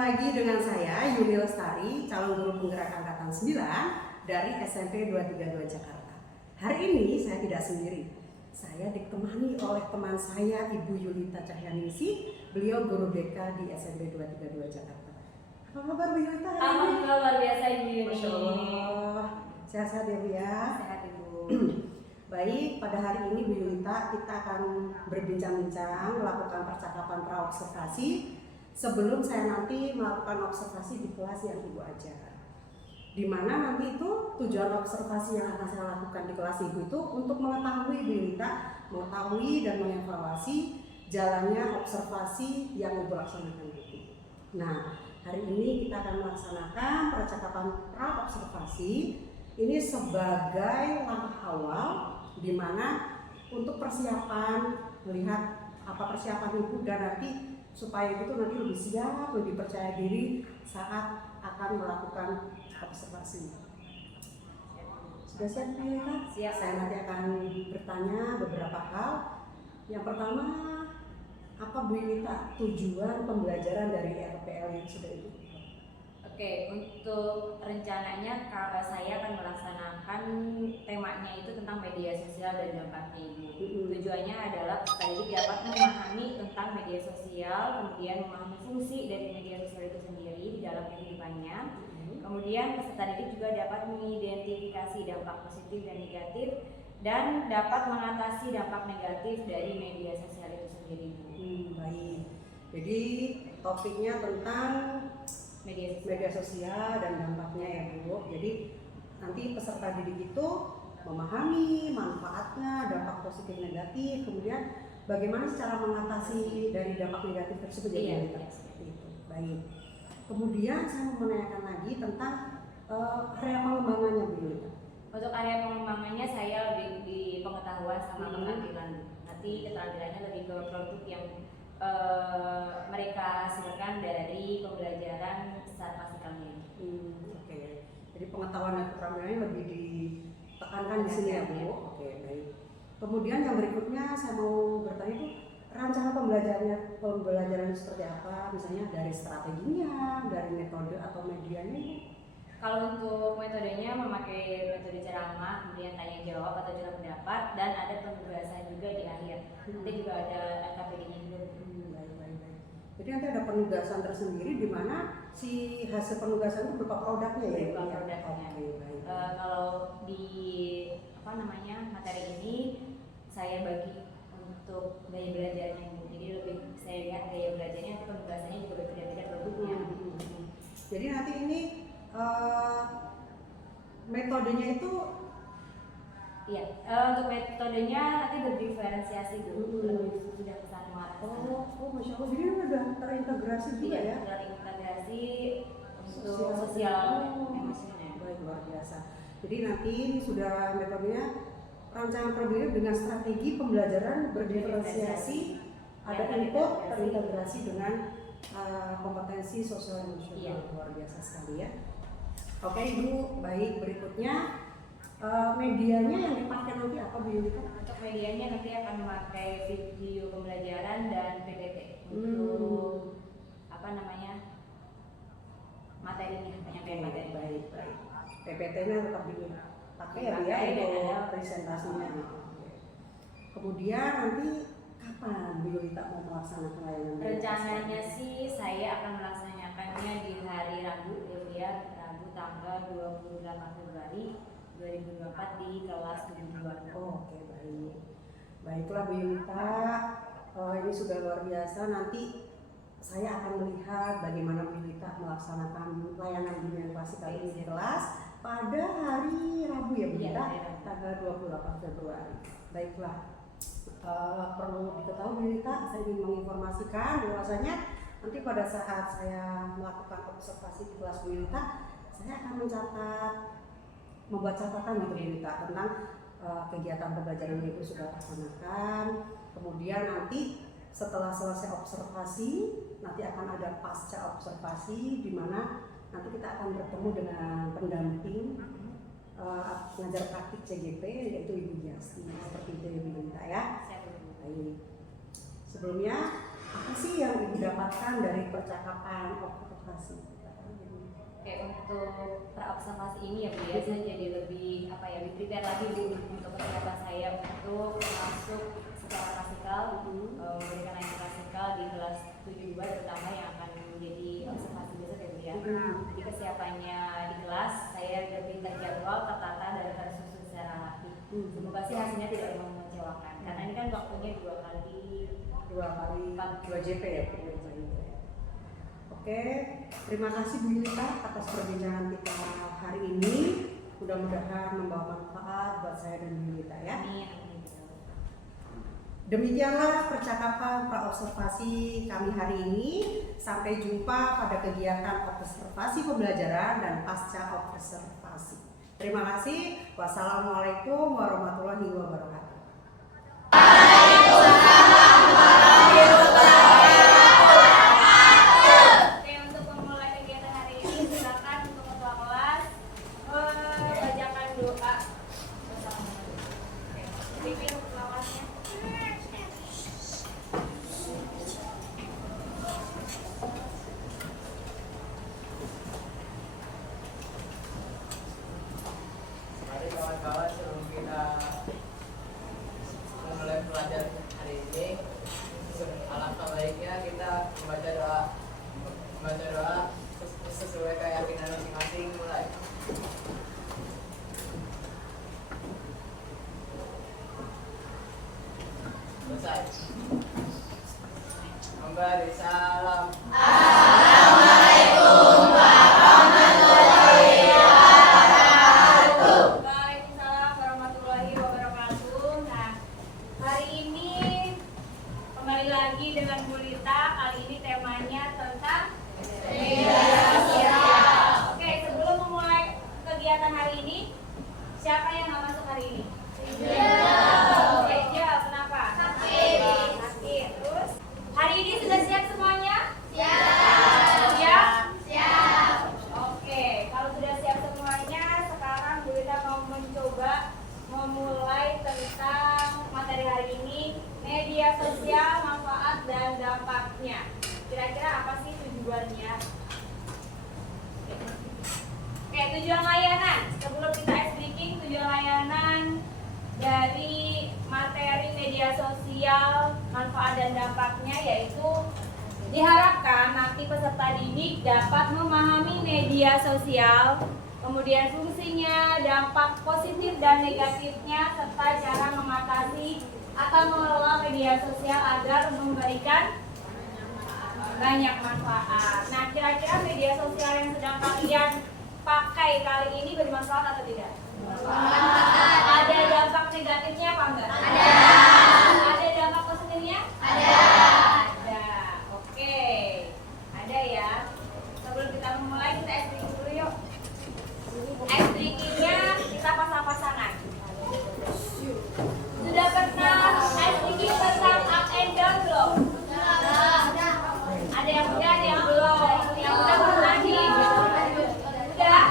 lagi dengan saya Yuni Lestari, calon guru penggerak angkatan 9 dari SMP 232 Jakarta. Hari ini saya tidak sendiri. Saya ditemani oleh teman saya Ibu Yulita Cahyaningsih. Beliau guru BK di SMP 232 Jakarta. Apa kabar Bu Yulita? Alhamdulillah luar biasa Ibu Yuni. Masya Allah. Sehat-sehat ya Bu ya. Sehat Ibu. Baik, pada hari ini Bu Yulita kita akan berbincang-bincang, melakukan percakapan praobservasi sebelum saya nanti melakukan observasi di kelas yang Ibu ajar. Di mana nanti itu tujuan observasi yang akan saya lakukan di kelas Ibu itu untuk mengetahui Bu Yulita, mengetahui dan mengevaluasi jalannya observasi yang Ibu laksanakan nanti. Nah, hari ini kita akan melaksanakan percakapan praobservasi ini sebagai langkah awal di mana untuk persiapan, melihat apa persiapan Ibu dan nanti supaya itu nanti lebih siap, lebih percaya diri saat akan melakukan observasi. Sudah siap Bu? Siap. Saya nanti akan bertanya beberapa hal. Yang pertama, apa Bu Yulita tujuan pembelajaran dari RPL yang sudah itu? Oke, untuk rencananya kalau saya akan melaksanakan temanya itu tentang media sosial dan dampaknya Ibu. Tujuannya adalah peserta didik dapat memahami tentang media sosial, kemudian memahami fungsi dari media sosial itu sendiri di dalam kehidupannya. Kemudian peserta didik juga dapat mengidentifikasi dampak positif dan negatif dan dapat mengatasi dampak negatif dari media sosial itu sendiri. Baik. Jadi topiknya tentang media sosial dan dampaknya ya Bu. Jadi nanti peserta didik itu memahami manfaatnya, dampak positif negatif, kemudian bagaimana cara mengatasi dari dampak negatif tersebut. Seperti itu. Baik. Kemudian saya mau menanyakan lagi tentang area pengembangannya Bu Yulita. Untuk area pengembangannya saya lebih di pengetahuan sama keterampilan. Nanti keterampilannya lebih ke produk yang mereka hasilkan dari pembelajaran saat pastikalnya. Oke. Jadi pengetahuan dan keterampilannya lebih ditekankan di sini ya Bu. Oke, baik. Kemudian yang berikutnya saya mau bertanya itu rancangan pembelajaran seperti apa? Misalnya dari strateginya, dari metode atau medianya Bu? Kalau untuk metodenya memakai metode ceramah, kemudian tanya jawab atau jawab pendapat, dan ada penugasan juga di akhir. Nanti juga ada LKPD-nya juga. Jadi nanti ada penugasan tersendiri di mana si hasil penugasan itu berupa produknya ya? Berupa produknya. Baik. Kalau di materi ini saya bagi untuk gaya belajarnya, jadi lebih saya lihat gaya belajarnya, penugasannya juga berbeda-beda produknya. Jadi nanti ini metodenya itu untuk metodenya nanti berdiferensiasi dulu, lebih sudah pesan muatan. Masya Allah, jadi udah terintegrasi juga ya? Terintegrasi untuk sosial emosinya. Baik, luar biasa. Jadi nanti ini sudah metodenya rancangan terlebih dengan strategi pembelajaran berdiferensiasi, ada input terintegrasi dengan kompetensi sosial emosional. Luar biasa sekali ya. Oke Ibu, baik, berikutnya medianya yang dipakai nanti apa Bu Yulita? Untuk medianya nanti akan memakai video pembelajaran dan PPT untuk materinya, penyampaian materi. Baik. PPT-nya tetap dipakai ya Bu ya untuk presentasinya. Kemudian nanti kapan Bu Yulita mau melaksanakan layanan? Rencananya sih saya akan melaksanakannya di hari Rabu ya, Rabu tanggal 28 Februari 2024 di kelas 72. Oke, baik. Baiklah Bu Yulita, ini sudah luar biasa. Nanti saya akan melihat bagaimana Bu Yulita melaksanakan layanan bimbingan klasikal ini di kelas pada hari Rabu ya Bu Yulita, tanggal 28 Februari. Baiklah. Perlu diketahui Bu Yulita, saya ingin menginformasikan bahwasanya nanti pada saat saya melakukan observasi di kelas Bu Yulita, saya akan membuat catatan Bu Yulita tentang kegiatan pembelajaran yang Ibu sudah laksanakan. Kemudian nanti setelah selesai observasi, nanti akan ada pasca observasi di mana nanti kita akan bertemu dengan pendamping pengajar praktik CGP yaitu Ibu Yasti. Seperti itu ya Bu Yulita ya. Baik. Sebelumnya apa sih yang Ibu dapatkan dari percakapan praobservasi. Oke, untuk praobservasi ini ya Bu ya, saya jadi lebih lebih prepare lagi Bu untuk persiapan saya untuk masuk secara klasikal, memberikan layanan klasikal di kelas 72 terutama yang akan menjadi observasi besok ya Bu ya. Jadi kesiapannya di kelas saya lebih terjadwal, tertata dan tersusun secara rapi. Semoga sih hasilnya tidak mengecewakan karena ini kan waktunya 2 JP ya Bu. Oke, terima kasih Bu Yulita atas perbincangan kita hari ini. Mudah-mudahan membawa manfaat buat saya dan Bu Yulita ya. Demikianlah percakapan praobservasi kami hari ini. Sampai jumpa pada kegiatan observasi pembelajaran dan pasca observasi. Terima kasih. Wassalamualaikum warahmatullahi wabarakatuh. Kawan-kawan, sebelum kita memulai pelajaran hari ini, alangkah baiknya kita membaca doa sesuai keyakinan masing-masing. Mulai. Selesai. Memberi salam. Assalamualaikum warahmatullahi wabarakatuh. Waalaikumsalam warahmatullahi wabarakatuh. Nah, hari ini kembali lagi dengan Bu Lita. Kali ini temanya tentang media sosial. Oke, sebelum memulai kegiatan hari ini, siapa yang nggak masuk hari ini? Oke, kenapa? Sakit. Terus hari ini sudah siap semuanya? Siap. Oke, kalau sudah siap semuanya, sekarang Bu Lita mau mencoba memulai tentang materi hari ini, media sosial, manfaat dan dampaknya. Kira-kira apa sih tujuannya? Oke, tujuan layanan. Sebelum kita speaking, tujuan layanan dari materi media sosial, manfaat dan dampaknya yaitu diharapkan nanti peserta didik dapat memahami media sosial, kemudian fungsinya, dampak positif dan negatifnya, serta cara mengatasi atau mengelola media sosial agar memberikan banyak manfaat. Nah, kira-kira media sosial yang sedang kalian pakai kali ini bermanfaat atau tidak? Ada dampak negatifnya apa enggak? Ada dampak positifnya? Ada. Oke. Ada ya. Sebelum kita memulai, kita explain dulu yuk. Explainingnya kita pasang-pasangan. Sudah pernah explaining tentang up and down belum? Ada yang udah, ada yang belum. Yang udah pernah nih. Udah?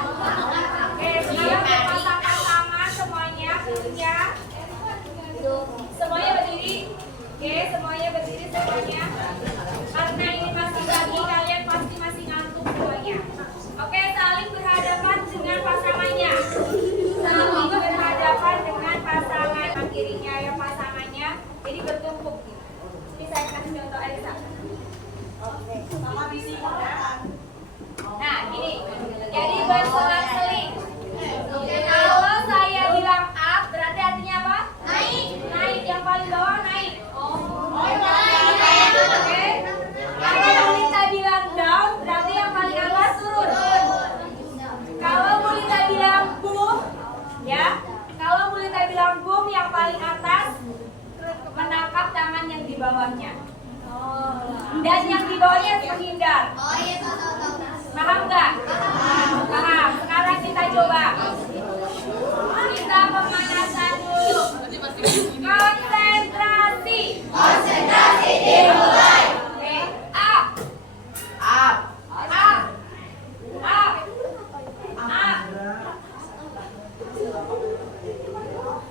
Oke, sekarang kita pasangkan tangan semuanya, punya. Semuanya berdiri. Oke, semuanya berdiri semuanya. Karena ini masih pagi, kalian pasti masih ngantuk semuanya. Oke, saling berhadapan dengan pasangannya. Saling berhadapan dengan pasangan. Kirinya ya pasangannya. Jadi bertumpuk. Ini saya kasih contoh Aisyah. Oke, sama bisi ya. Nah, gini. Jadi berselang-seling. Kalau saya bilang up, berarti artinya apa? Naik. Naik, yang paling bawah naik. Naik. Oke. Kalau kita bilang down, berarti yang paling atas turun. Kalau kita bilang boom, ya. Kalau kita bilang boom, yang paling atas menangkap tangan yang di bawahnya. Dan yang di bawahnya menghindar. Paham nggak? Paham. Sekarang kita coba. Kita pemanasan dulu. Konsentrasi. Konsentrasi dimulai. Oke. Up. Up. Up. Up. Up.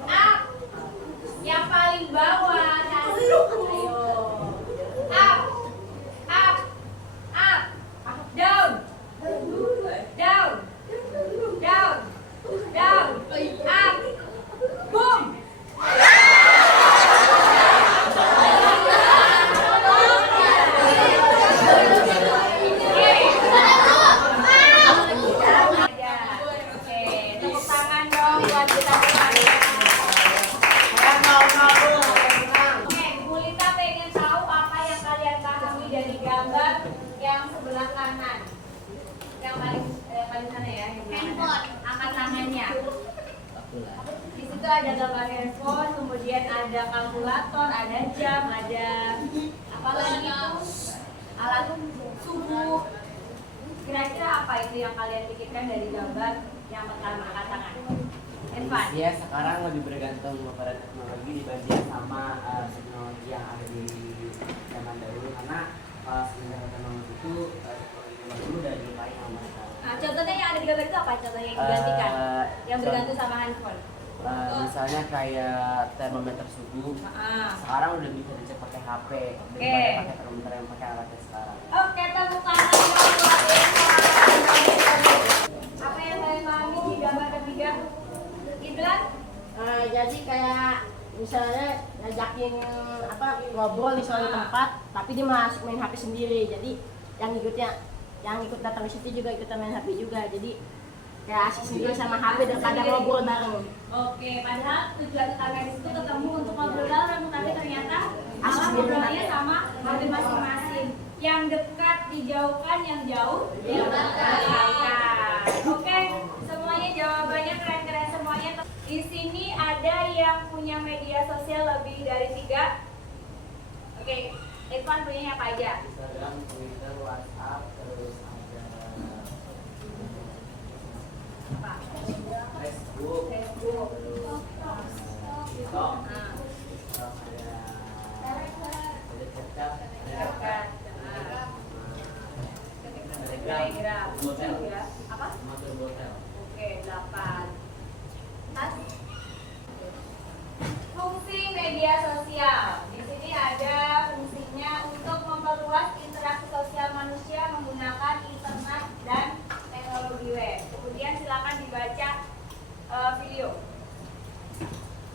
Up. Yang paling bawah. Ayo. Up. Up. Up. Down. ada gambar handphone, kemudian ada kalkulator, ada jam, ada apa lagi tuh? Alat subuh. Kira-kira apa itu yang kalian pikirkan dari gambar yang pertama angkat tangan? Evan. Ya sekarang lebih bergantung kepada teknologi dibanding sama teknologi yang ada di zaman dahulu, karena semenjak teknologi itu teknologi zaman dulu udah dilupain sama sekarang. Nah, contohnya yang ada di gambar itu apa? Contohnya yang digantikan, yang bergantung sama handphone. Misalnya kayak termometer suhu, sekarang udah bisa dicek pakai HP daripada pakai termometer yang pakai alatnya sekarang. Oke, tepuk tangan buat Evan. Apa yang kalian pahami di gambar ketiga? Idlan? Jadi kayak misalnya ngajakin ngobrol di suatu tempat, tapi dia masuk main HP sendiri. Jadi yang ikut datang ke situ juga ikutan main HP juga. Jadi kayak asik sendiri sama HP daripada ngobrol bareng. Oke, padahal tujuan utama di situ ketemu untuk ngobrol bareng, tapi ternyata malah ngobrolnya sama HP masing-masing. Yang dekat dijauhkan, yang jauh didekatkan. Oke, semuanya jawabannya keren-keren semuanya. Di sini ada yang punya media sosial lebih dari 3. Oke, Irfan punya apa aja? Instagram, Twitter, WhatsApp, terus ada Apa? Facebook, Facebook. TikTok, Nah, ada chat, dekat. Telegram. Ya. Apa? sama Turbotel. Oke, 8. Tas. Fungsi media sosial. Di sini ada fungsinya untuk memperluas interaksi sosial manusia menggunakan internet dan teknologi web. Kemudian silakan dibaca video.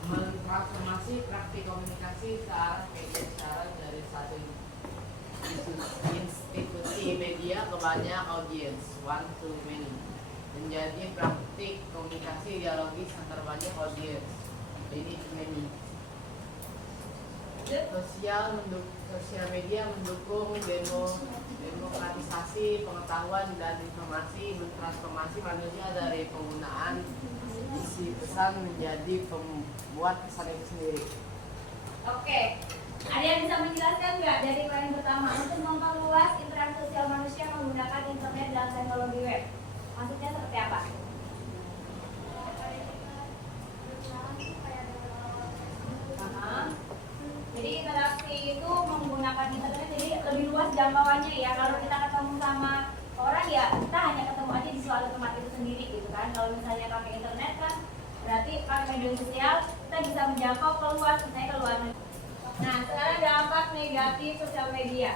Mentransformasi praktik komunikasi searah media secara dari satu institusi media ke banyak audiens, one to many, menjadi praktik komunikasi dialogis antar banyak audiens, many to many. Sosial media mendukung demokratisasi pengetahuan dan informasi, mentransformasi manusia dari penggunaan isi pesan menjadi pembuat pesan itu sendiri. Oke, ada yang bisa menjelaskan nggak dari poin pertama untuk memperluas interaksi sosial manusia menggunakan internet dan teknologi web? Maksudnya seperti apa? Jadi interaksi itu menggunakan internet jadi lebih luas jangkauannya ya. Kalau kita ketemu sama orang ya kita hanya ketemu aja di suatu tempat itu sendiri gitu kan. Kalau misalnya pakai internet kan berarti pakai media sosial kita bisa menjangkau keluar, misalnya ke luar negeri. Nah, sekarang dampak negatif sosial media.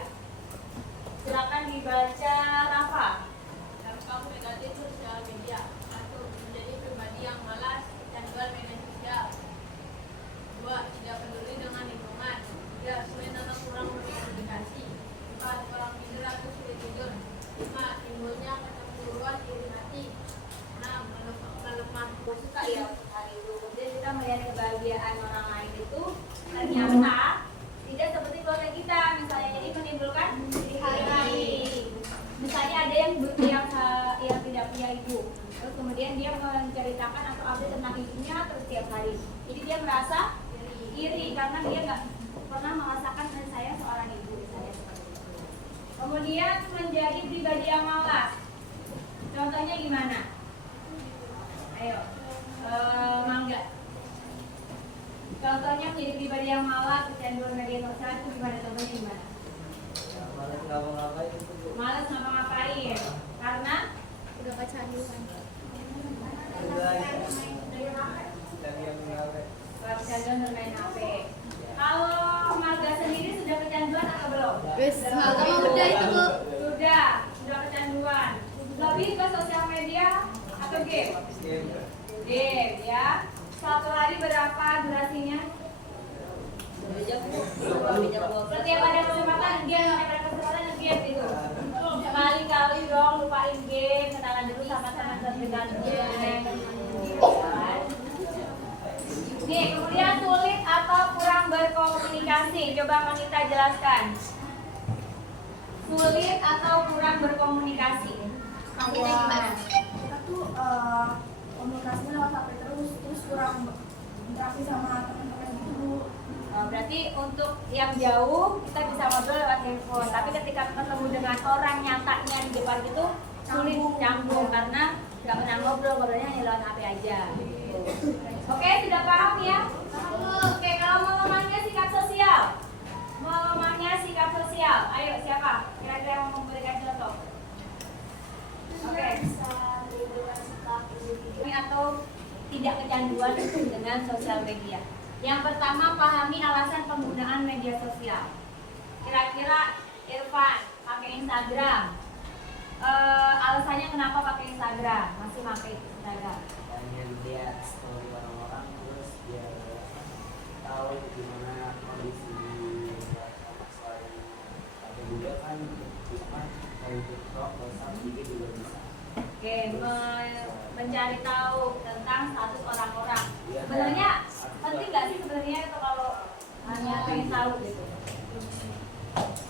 Silakan dibaca Rafa. Dampak negatif sosial media. 1. Menjadi pribadi yang malas dan media sosial. 2. Tidak peduli dengan lingkungan. 3. Sulit atau kurang berkomunikasi. 4. Kurang tidur atau sulit tidur. 5. Timbulnya kecemburuan iri hati. 6. Melemah Suka ya hari itu. Kemudian kita melihat kebahagiaan orang lain itu ternyata tidak seperti keluarga kita. Misalnya jadi menimbulkan hari-hari. Misalnya ada yang tidak punya ibu, terus kemudian dia menceritakan atau update tentang ibunya terus setiap hari. Jadi dia merasa iri karena dia nggak pernah merasakan kasih sayang seorang ibu, misalnya seperti itu. Kemudian menjadi pribadi yang malas. Contohnya gimana? Ayo, Mangga. Contohnya menjadi pribadi yang malas, kecanduan media sosial itu gimana? Contohnya gimana? Malas ngapa-ngapain itu, Bu. Malas ngapa-ngapain karena udah kecanduan. kecanduan bermain HP. Kalau Marga sendiri sudah kecanduan atau belum? Semoga udah itu, Bu. Sudah kecanduan. Lebih ke sosial media atau game? Game ya. Satu hari berapa durasinya? Setiap ada kesempatan game, gitu. Sekali-kali dong lupain game, kenalan dulu sama teman terdekat game. Nih, kemudian sulit atau kurang berkomunikasi. Coba Manita jelaskan. Sulit atau kurang berkomunikasi. Maksudnya gimana? Kita tuh komunikasinya lewat HP terus kurang interaksi sama teman-teman gitu Bu. Berarti untuk yang jauh kita bisa ngobrol lewat handphone, tapi ketika ketemu dengan orang nyatanya di depan itu sulit nyambung karena nggak pernah ngobrolnya hanya lewat HP aja. Oke, sudah paham ya? Oke, kalau mau ngomongnya sikap sosial, ayo siapa? Kira-kira yang mau memberikan contoh? Oke. Ini atau tidak kecanduan dengan sosial media. Yang pertama, pahami alasan penggunaan media sosial. Kira-kira Irfan pakai Instagram. Alasannya kenapa pakai Instagram? Masih pakai Instagram. Pengen lihat story orang-orang, terus biar tahu gimana kondisi selain ada juga kan dari TikTok, WhatsApp, IG juga bisa. Oke, mencari tahu tentang status orang-orang. Iya, Sebenarnya kan? penting nggak sih sebenarnya itu kalau hanya pengen tahu gitu?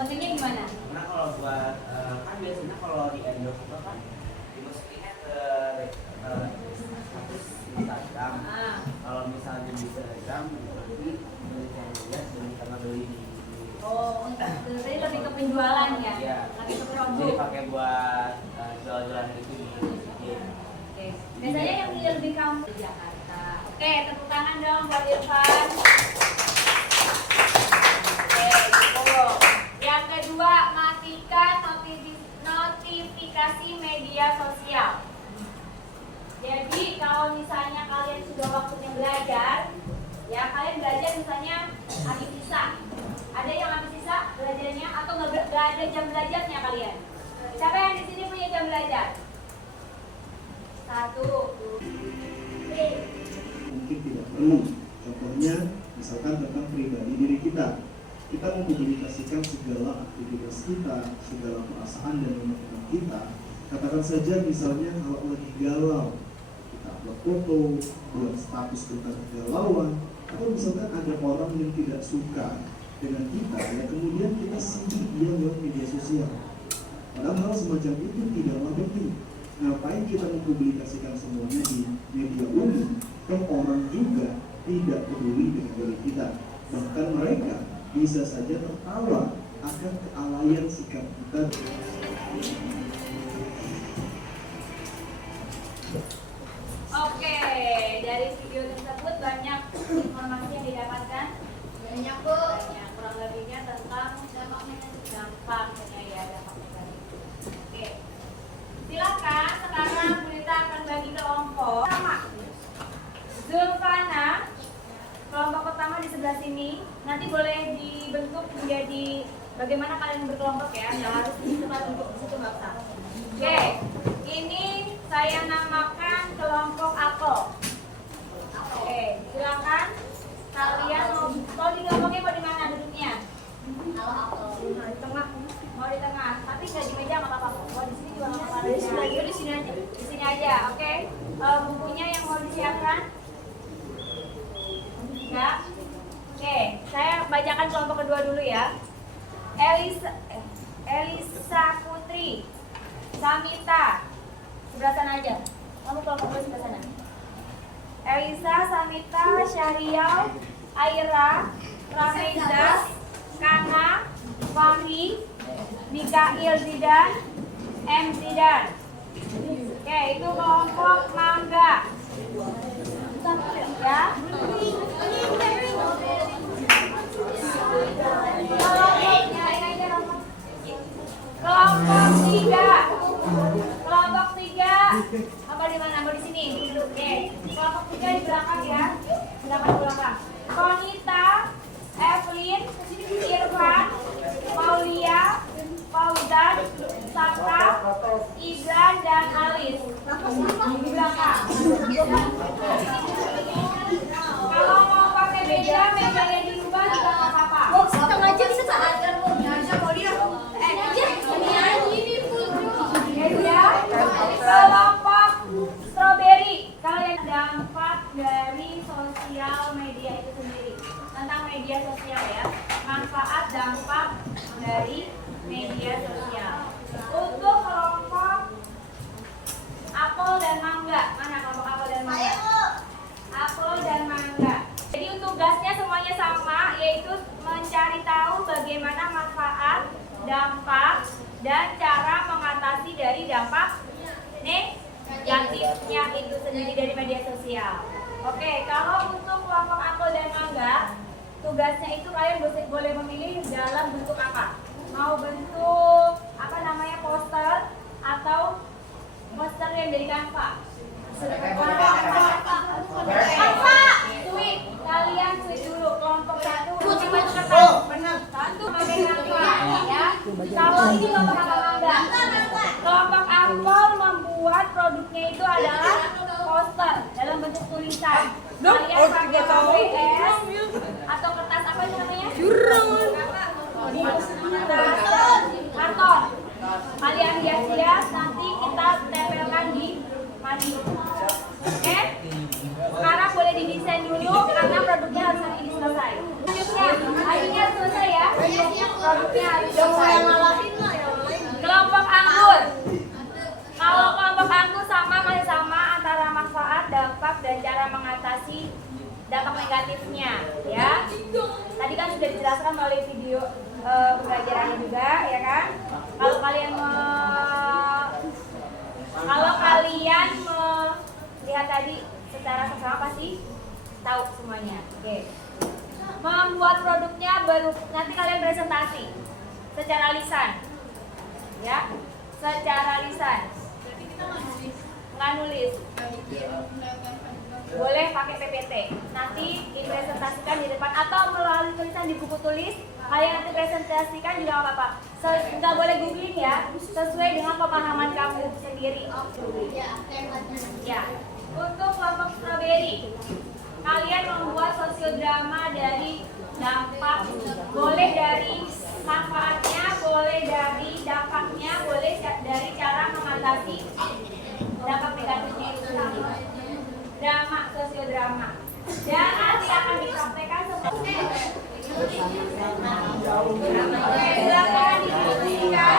Pentingnya gimana? Karena kalau buat kan biasanya kalau di endorse itu kan dimasukinnya ke status Instagram. Kalau misalnya di Instagram nanti lihat beli karena beli di Oh, jadi lebih ke penjualan ya? Iya. Lagi ke jadi promo. pakai buat jual-jualan itu di Oke. Biasanya yang lebih kamu di Jakarta. Oke, tepuk tangan dong buat Irfan. Oke, gitu. Yang kedua, matikan notifikasi media sosial. Jadi kalau misalnya kalian sudah waktunya belajar, ya kalian belajar misalnya habis sisa. Ada yang habis sisa belajarnya atau nggak ada jam belajarnya kalian? Siapa yang di sini punya jam belajar? 1, 2, 3. Mungkin tidak perlu. Contohnya, misalkan tentang pribadi diri kita. Kita mempublikasikan segala aktivitas kita, segala perasaan dan emosi kita. Katakan saja misalnya kalau lagi galau, kita upload foto, buat status tentang kegalauan, atau misalkan ada orang yang tidak suka dengan kita, ya kemudian kita sindir dia lewat media sosial. Padahal hal semacam itu tidaklah penting. Ngapain kita mempublikasikan semuanya di media umum? Kan orang juga tidak peduli dengan diri kita. Bahkan mereka bisa saja tertawa akan kealayan sikap kita. Oke, dari video tersebut banyak informasi yang didapatkan. Banyak Bu. Banyak, kurang lebihnya tentang dampaknya ya, dampaknya tadi. Oke, silakan sekarang Bulita akan bagi kelompok. Sama, Zulfana, kelompok pertama di sebelah sini. Nanti boleh dibentuk menjadi bagaimana kalian berkelompok ya, nggak harus di tempat duduk di situ nggak usah. Oke, ini saya namakan kelompok apel. Oke, silakan kalian mau di kelompoknya mau di mana duduknya? Di tengah, mau di tengah. Tapi nggak di meja nggak apa-apa. Mau di sini juga nggak apa-apa. Di sini aja, di sini aja. Di sini aja, oke. Bukunya yang mau disiapkan? Enggak. Oke, saya bacakan kelompok kedua dulu ya. Elisa Putri, Samita, sebelah sana aja. Kamu kelompok kedua sebelah sana. Elisa, Samita, Syahrial, Aira, Rameza, Kana, Fahri, Mikail Zidan, M Zidan. Oke, itu kelompok mangga. Ya. Kelompok 3. Kelompok 3. Apa di mana? Mau di sini. Oke. Kelompok 3 di belakang ya. Belakang. Konita, Evelyn, Irfan, Paulia, Fauzan, Saka, Ibran dan Alis. Di belakang. Kalau mau pakai meja yang dirubah juga nggak apa-apa. Setengah jam sesaat kan Bu. Mau dia. Ini aja ini full. Ya, kelompok strawberry. Kalian dampak dari sosial media itu sendiri. Tentang media sosial ya. Manfaat dampak dari media sosial. Untuk kelompok apel dan mangga. Mana kelompok apel dan mangga? Apel dan mangga. bagaimana manfaat, dampak, dan cara mengatasi dari dampak negatifnya itu sendiri dari media sosial. Oke, kalau untuk kelompok apel dan mangga, tugasnya itu kalian boleh memilih dalam bentuk apa? Mau bentuk poster atau poster yang dari kanva? Sweet, kalian sweet dulu. Kelompok satu pakai kertas. Satu pakai kanva, ya. Kalau ini kelompok apel mangga. Kelompok apel membuat produknya itu adalah poster dalam bentuk tulisan. Kalian pakai KWS atau kertas apa itu namanya? Karton. Kalian hias-hias, nanti kita tempelkan di mani. Oke? Sekarang boleh didesain dulu karena produknya harus hari ini selesai. Selanjutnya, harinya selesai ya. Produknya harus selesai. Kelompok anggur. Kalau kelompok anggur masih sama antara manfaat, dampak, dan cara mengatasi dampak negatifnya, ya. Tadi kan sudah dijelaskan melalui video pembelajarannya juga, ya kan? Kalau kalian melihat tadi secara bersama pasti tahu semuanya. Oke. Membuat produknya nanti kalian presentasi secara lisan, ya, secara lisan. Nggak nulis. Boleh pakai PPT. Nanti dipresentasikan di depan atau melalui tulisan di buku tulis. Kalian nanti presentasikan juga nggak apa-apa. Nggak boleh googling ya, sesuai dengan pemahaman kamu sendiri. Ya. Untuk kelompok strawberry, kalian membuat sosiodrama dari dampak, boleh dari manfaatnya, boleh dari dampaknya, boleh dari cara mengatasi dampak negatifnya itu sendiri. Drama, sosiodrama, dan nanti akan dipraktekkan seperti silakan didiskusikan.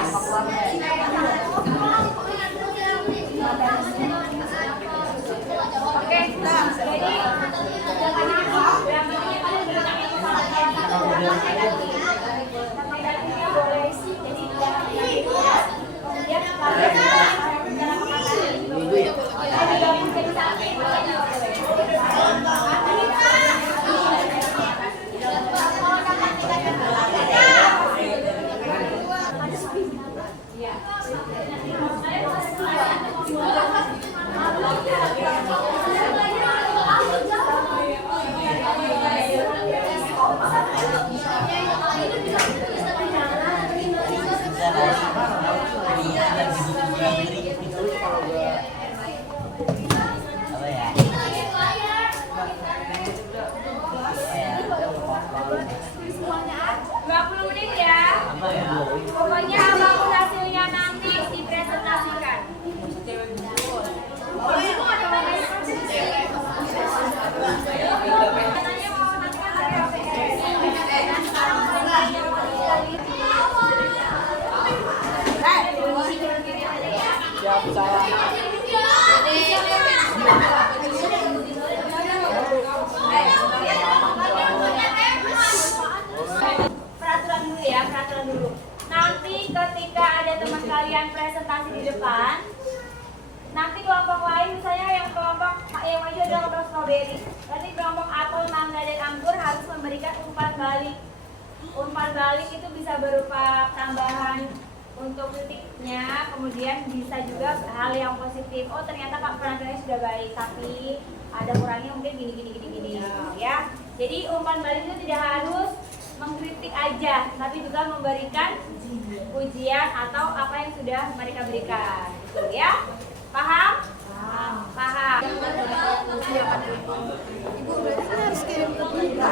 Oke, jadi dramanya kalian berikan negatifnya boleh, jadi jangan negatif ya. Kemudian kalian cara mengatasi juga pokoknya apapun hasilnya nanti dipresentasikan. Peraturan dulu. Nanti ketika ada teman kalian presentasi di depan, nanti kelompok lain misalnya yang maju adalah kelompok strawberry. Nanti kelompok apel, mangga, dan anggur harus memberikan umpan balik. Umpan balik itu bisa berupa tambahan untuk kritiknya, kemudian bisa juga hal yang positif. Oh ternyata Pak penampilannya sudah baik, tapi ada kurangnya mungkin gini, ya. Jadi umpan balik itu tidak harus mengkritik aja, tapi juga memberikan pujian atau apa yang sudah mereka berikan, gitu ya. Paham? Paham. Ibu berarti harus kirim ke kita.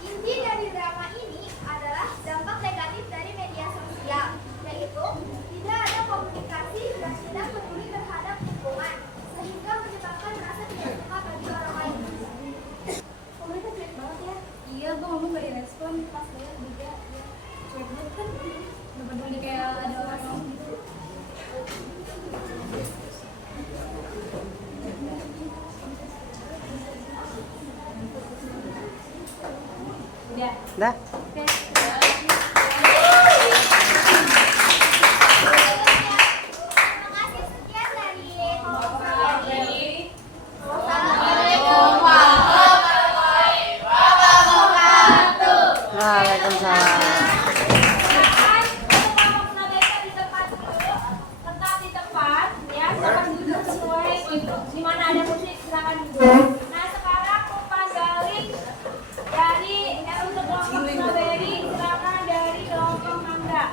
Inti dari drama ini adalah dampak negatif dari media sosial, yaitu tidak ada komunikasi dan tidak peduli terhadap lingkungan, sehingga menyebabkan rasa tidak suka bagi orang lain. Pemerintah cuek banget ya. Iya, gue ngomong gak direspon pas bayar juga. Ya, cuek banget kan. Gak peduli kayak ada orang gitu. Udah. Dah. Oke. Terima kasih sekian dari kelompok Strawberry. Assalamualaikum warahmatullahi wabarakatuh. Waalaikumsalam. Silakan untuk kelompok Strawberry di tempat dulu, tetap di tempat ya, silakan duduk sesuai di mana ada musik silakan duduk. Nah sekarang umpan balik dari untuk kelompok Strawberry, silakan dari kelompok Mangga.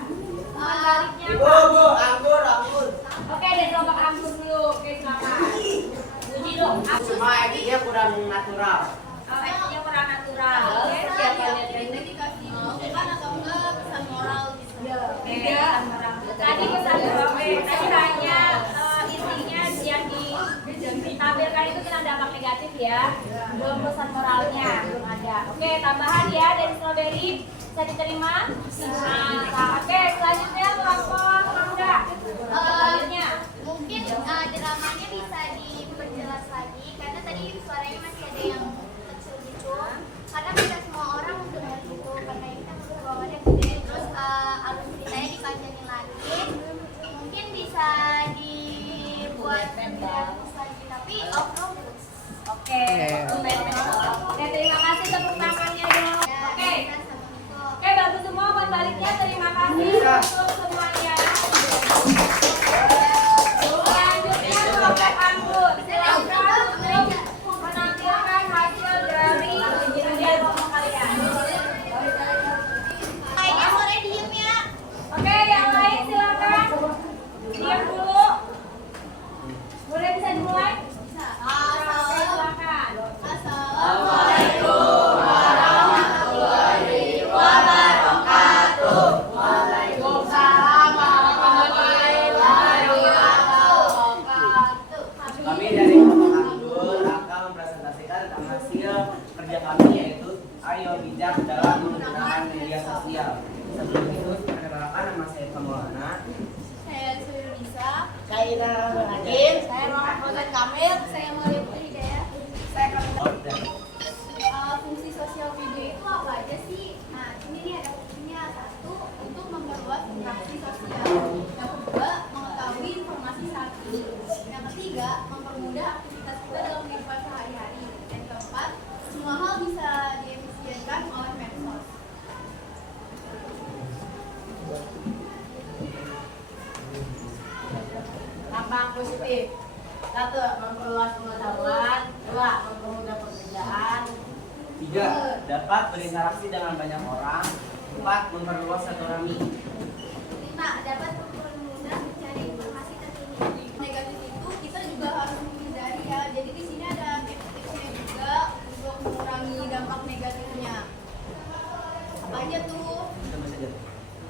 Umpan baliknya Bu, apa? anggur. Oke, dari kelompok Anggur dulu. Oke, silakan. Uji dulu. Cuma edinya kurang natural. Efeknya kurang natural. Oke, siapa lihat ini? dikasih masukan atau enggak pesan moral gitu. Oke, pesan moral. Tadi pesan moral. Tadi hanya intinya yang ditampilkan itu tentang dampak negatif ya. Belum pesan moralnya, belum ada. Oke, tambahan ya dari Strawberry. Bisa diterima? Nah, oke, selanjutnya kelompok Mangga. Selanjutnya. Mungkin dramanya bisa diperjelas lagi karena tadi suaranya masih ada yang kecil gitu. Karena tidak semua orang dengar gitu karena ini kan bawaannya gede. Terus alur ceritanya dipanjangin lagi. Mungkin bisa dibuat lebih bagus lagi tapi overall bagus. Oke. Oke, terima kasih tepuk tangannya dong. Oke. Oke, bagus semua buat baliknya. Terima kasih untuk semuanya. Selanjutnya kelompok Anggur. Silakan untuk menampilkan hasil dari ujian kelompok kalian. Kayaknya sore diem ya. Oke, yang lain silakan. Diam dulu. Boleh bisa dimulai? Oke, silakan. Assalamualaikum warahmatullahi wabarakatuh. Waalaikumsalam warahmatullahi wabarakatuh. Kami dari kelompok anggur akan mempresentasikan tentang hasil kerja kami, yaitu ayo bijak dalam menggunakan media sosial. Sebelum itu, perkenalkan nama saya Maulana. Saya Suirisa. Saya Nadine. Saya Muhammad Fauzan Kamil. Saya Maria Putri Hidayah. Saya fungsi sosial media itu apa aja sih? Nah, ini nih ada fungsinya. Satu, untuk memperluas interaksi sosial. Yang kedua, mengetahui informasi saat ini. Yang ketiga, mempermudah aktivitas kita dalam kehidupan sehari-hari. Yang keempat, semua hal bisa diefisienkan oleh medsos. Dampak positif. 1. Memperluas pengetahuan. 2. Mempermudah pekerjaan. 3. Dapat berinteraksi dengan banyak orang. 4. Memperluas silaturahmi. 5. Dapat mempermudah mencari informasi terkini. Negatif itu kita juga harus menghindari ya. Jadi di sini ada tips-tipsnya juga untuk mengurangi dampak negatifnya. Apa aja tuh?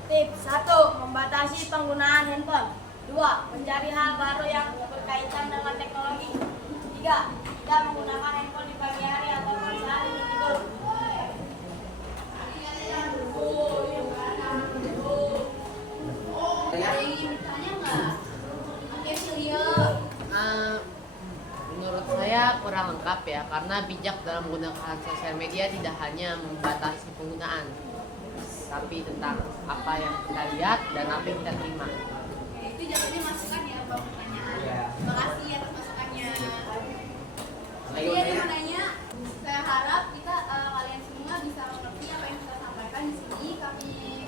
Tips 1. Membatasi penggunaan handphone. 2. Mencari hal baru yang berkaitan dengan teknologi. 3. Tidak menggunakan handphone di pagi hari atau saat ini tidur. Ada yang ingin ditanya nggak? Oke, Silio. Menurut saya kurang lengkap ya, karena bijak dalam menggunakan sosial media tidak hanya membatasi penggunaan, tapi tentang apa yang kita lihat dan apa yang kita terima. Oke, itu jadinya masukan ya buat pertanyaan. Ya. Terima kasih atas masukannya. Jadi Ayo, ada yang ya. mau nanya? Saya harap kita kalian semua bisa mengerti apa yang saya sampaikan di sini.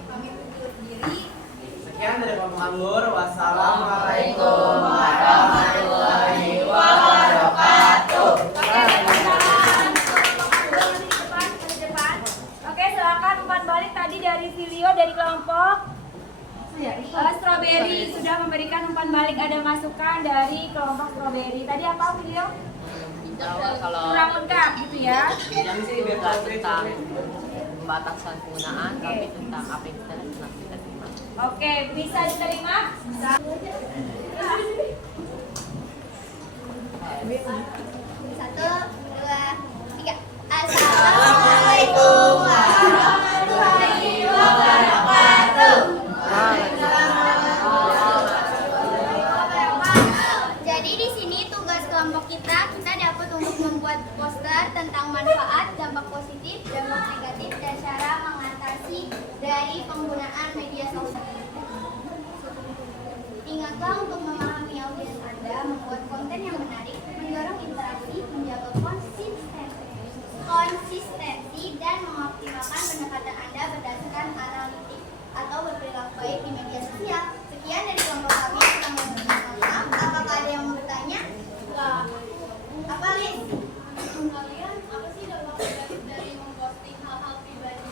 Kami undur diri. Sekian dari kelompok anggur. Wassalamualaikum Strawberry sudah memberikan umpan balik, ada masukan dari kelompok Strawberry. Tadi apa video? Kalau Kurang lengkap gitu ya. bukan tentang pembatasan penggunaan, tapi tentang apa yang kita terima. Oke, bisa diterima? Satu, dua, tiga. Assalamualaikum warahmatullahi wabarakatuh. Jadi di sini tugas kelompok kita dapat untuk membuat poster tentang manfaat, dampak positif, dampak negatif, dan cara mengatasi dari penggunaan media sosial. Ingatlah untuk memahami audiens Anda, membuat konten yang menarik, mendorong interaksi, menjaga konsistensi, dan mengoptimalkan pendekatan Anda berdasarkan analitik atau berperilaku baik di media sosial. Sekian dari kelompok kami. Apakah ada yang mau bertanya? Enggak. Apa, Liz? Kalian apa sih dampak negatif dari memposting hal-hal pribadi?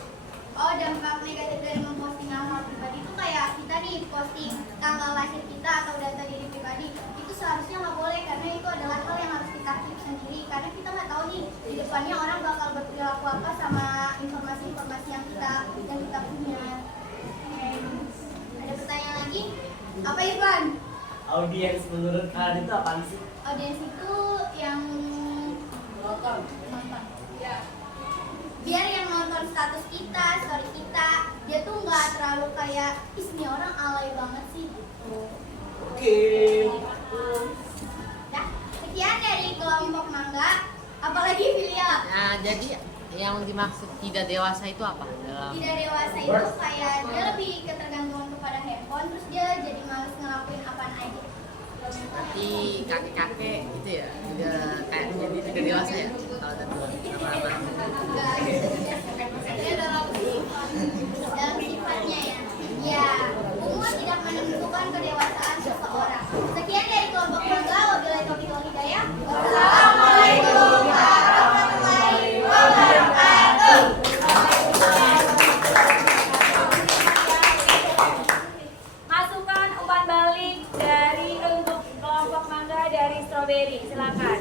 Oh, dampak negatif dari memposting hal-hal pribadi itu kayak kita nih posting tanggal lahir kita atau data diri pribadi. Itu seharusnya nggak boleh karena itu adalah hal yang harus kita keep sendiri. Karena kita nggak tahu nih di depannya orang bakal berperilaku apa sama informasi-informasi yang kita punya. Ada pertanyaan lagi? Apa, Irfan? Audiens menurut kalian itu apaan sih? Audiens itu yang nonton. Ya. Biar yang nonton status kita, story kita, dia tuh nggak terlalu kayak ini orang alay banget sih gitu. Oke. Nah, sekian dari kelompok Mangga. Apalagi Filia? Nah, jadi yang dimaksud tidak dewasa itu apa? Tidak dewasa itu kayak dia lebih ketergantungan kepada handphone, terus dia jadi males ngelakuin apaan aja. Berarti kakek-kakek gitu ya, udah kayak jadi tidak dewasa ya? Kalau ada dua nama-nama. Enggak, dia dalam sifatnya ya. Ya, umur tidak menentukan kedewasaan seseorang. Sekian dari kelompok Mangga. Wabillahi taufiq wal hidayah. Wassalamualaikum warahmatullahi wabarakatuh. Masukan umpan balik dari untuk kelompok Mangga dari Strawberry. Silakan.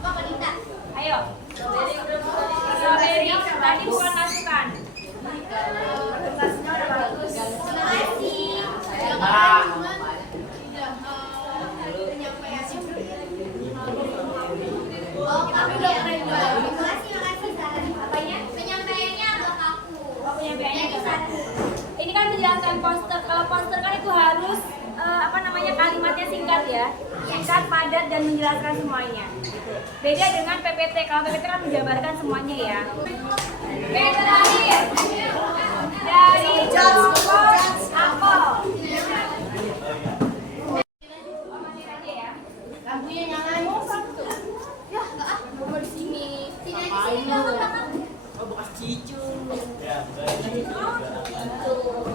Apa Konita? Ayo. Strawberry. Tadi bukan masukan. Presentasinya udah bagus. Terima kasih. Oh, kamu ya. Terima kasih saran. Apanya? Penyampaiannya agak kaku. Oh, penyampaiannya Jadi, agak kaku. Ini kan menjelaskan poster. Kalau poster kan itu harus kalimatnya singkat ya, singkat, padat, dan menjelaskan semuanya. Beda dengan PPT. Kalau PPT kan menjabarkan semuanya ya. Baik, terakhir dari kelompok Apel. Lampunya nyalain. ya enggak ah, mau di sini. Tidak di sini belakang. Oh, bekas cicu. Ya,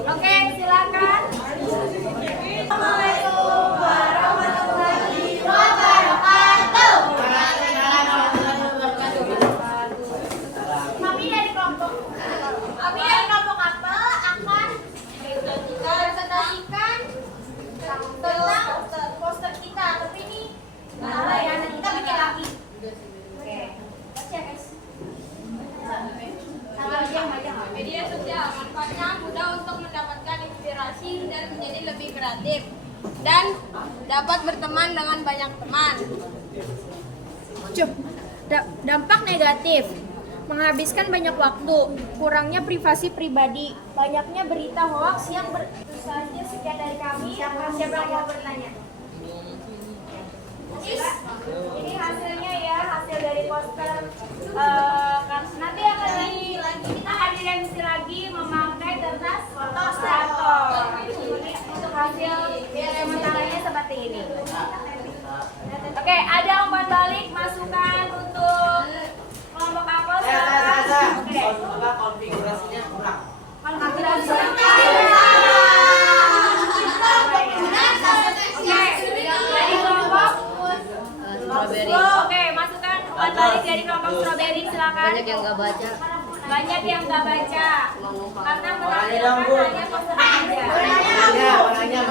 Oke, silakan. Assalamualaikum warahmatullahi wabarakatuh. Kami dari kelompok Apel akan presentasikan tentang poster kita. Tapi ini salah ya, nanti kita bikin lagi. Oke. Baca guys. Media sosial manfaatnya mudah untuk mendapatkan inspirasi dan menjadi lebih kreatif dan dapat berteman dengan banyak teman. Dampak negatif, menghabiskan banyak waktu, kurangnya privasi pribadi, banyaknya berita hoaks yang Selanjutnya sekian dari kami. Siapa yang mau bertanya? Ini hasilnya ya, hasil dari poster. Nanti akan kita revisi lagi memakai kertas fotostator. Untuk hasil sementara seperti ini. Oke, ada umpan balik masukan untuk kelompok Apel. Oke. konfigurasinya kurang. Konfigurasinya dari kelompok Strawberry. Oke, masukan umpan balik dari kelompok Strawberry, silakan. Banyak yang nggak baca. Banyak yang nggak baca karena Orangnya dong, Bu. hanya postingan aja. Orangnya.